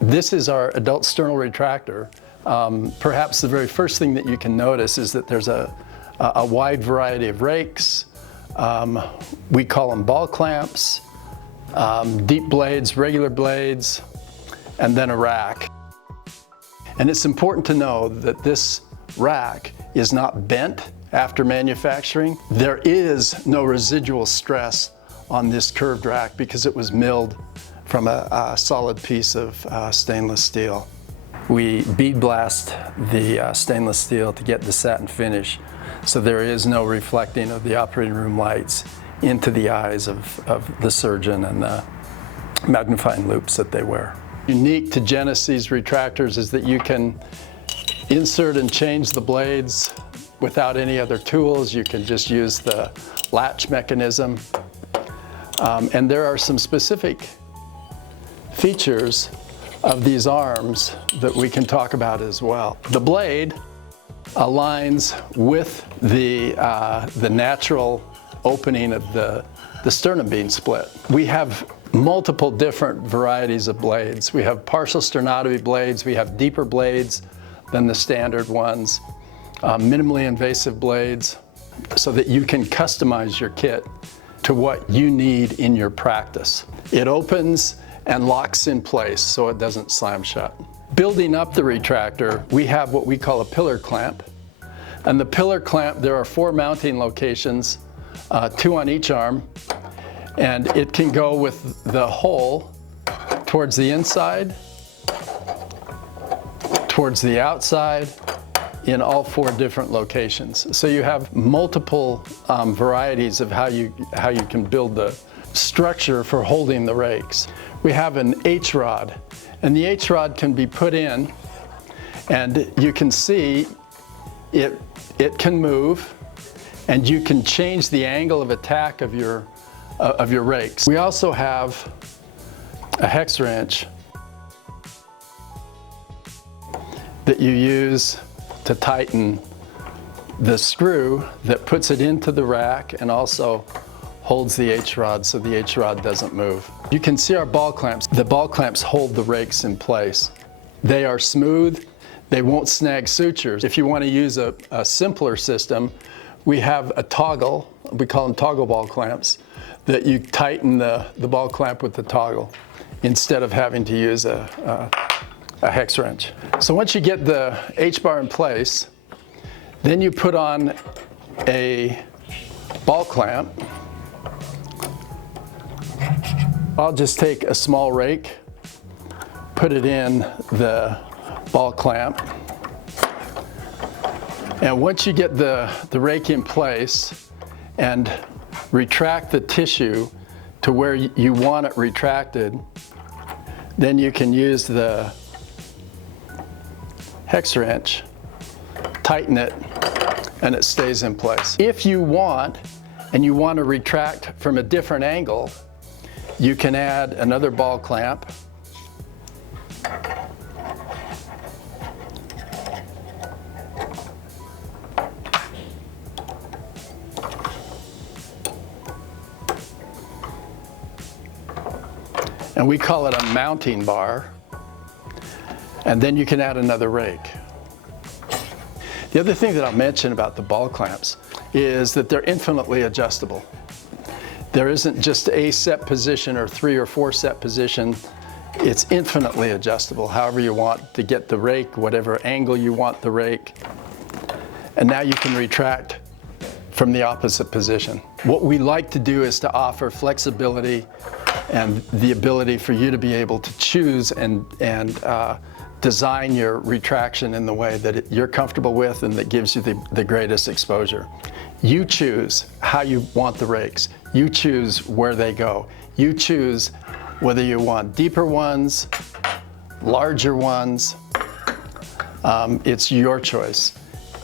This is our adult sternal retractor. Perhaps the very first thing that you can notice is that there's a wide variety of rakes. We call them ball clamps, deep blades, regular blades, and then a rack. And it's important to know that this rack is not bent after manufacturing. There is no residual stress on this curved rack because it was milled from a solid piece of stainless steel. We bead blast the stainless steel to get the satin finish, so there is no reflecting of the operating room lights into the eyes of the surgeon and the magnifying loops that they wear. Unique to Genesee's retractors is that you can insert and change the blades without any other tools. You can just use the latch mechanism. And there are some specific features of these arms that we can talk about as well. The blade aligns with the natural opening of the sternum being split. We have multiple different varieties of blades. We have partial sternotomy blades, we have deeper blades than the standard ones, minimally invasive blades, so that you can customize your kit to what you need in your practice. It opens and locks in place so it doesn't slam shut. Building up the retractor, we have what we call a pillar clamp. And the pillar clamp, there are 4 mounting locations, 2 on each arm, and it can go with the hole towards the inside, towards the outside, in all 4 different locations. So you have multiple varieties of how you can build the structure for holding the rakes. We have an H-rod, and the H-rod can be put in, and you can see it can move, and you can change the angle of attack of your rakes. We also have a hex wrench that you use to tighten the screw that puts it into the rack and also holds the H-rod so the H-rod doesn't move. You can see our ball clamps. The ball clamps hold the rakes in place. They are smooth, they won't snag sutures. If you want to use a simpler system, we have a toggle, we call them toggle ball clamps, that you tighten the ball clamp with the toggle instead of having to use a hex wrench. So once you get the H-bar in place, then you put on a ball clamp. I'll just take a small rake, put it in the ball clamp, and once you get the rake in place and retract the tissue to where you want it retracted, then you can use the hex wrench, tighten it, and it stays in place. If you want, and you want to retract from a different angle, you can add another ball clamp, and we call it a mounting bar, and then you can add another rake. The other thing that I'll mention about the ball clamps is that they're infinitely adjustable. There isn't just a set position or 3 or 4 set position. It's infinitely adjustable, however you want to get the rake, whatever angle you want the rake. And now you can retract from the opposite position. What we like to do is to offer flexibility and the ability for you to be able to choose and design your retraction in the way that you're comfortable with and that gives you the greatest exposure. You choose how you want the rakes. You choose where they go. You choose whether you want deeper ones, larger ones. It's your choice.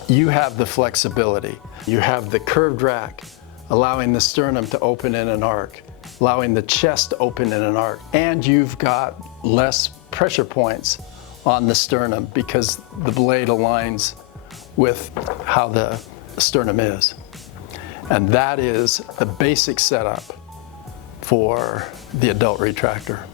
You have the flexibility. You have the curved rack, allowing the sternum to open in an arc, allowing the chest to open in an arc. And you've got less pressure points on the sternum because the blade aligns with how the sternum is. And that is the basic setup for the adult retractor.